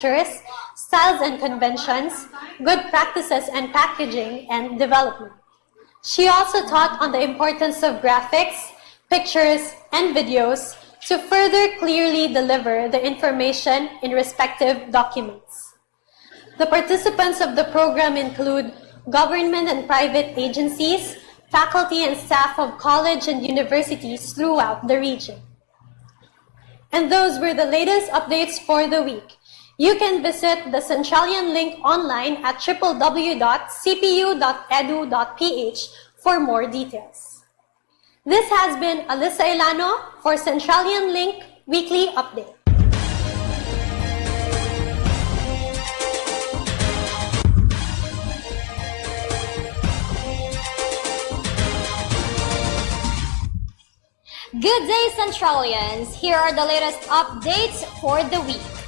styles and conventions, good practices and packaging and development. She also taught on the importance of graphics, pictures, and videos to further clearly deliver the information in respective documents. The participants of the program include government and private agencies, faculty and staff of college and universities throughout the region. And those were the latest updates for the week. You can visit the Centralian link online at www.cpu.edu.ph for more details. This has been Alyssa Ilano for Centralian Link Weekly Update. Good day, Centralians! Here are the latest updates for the week.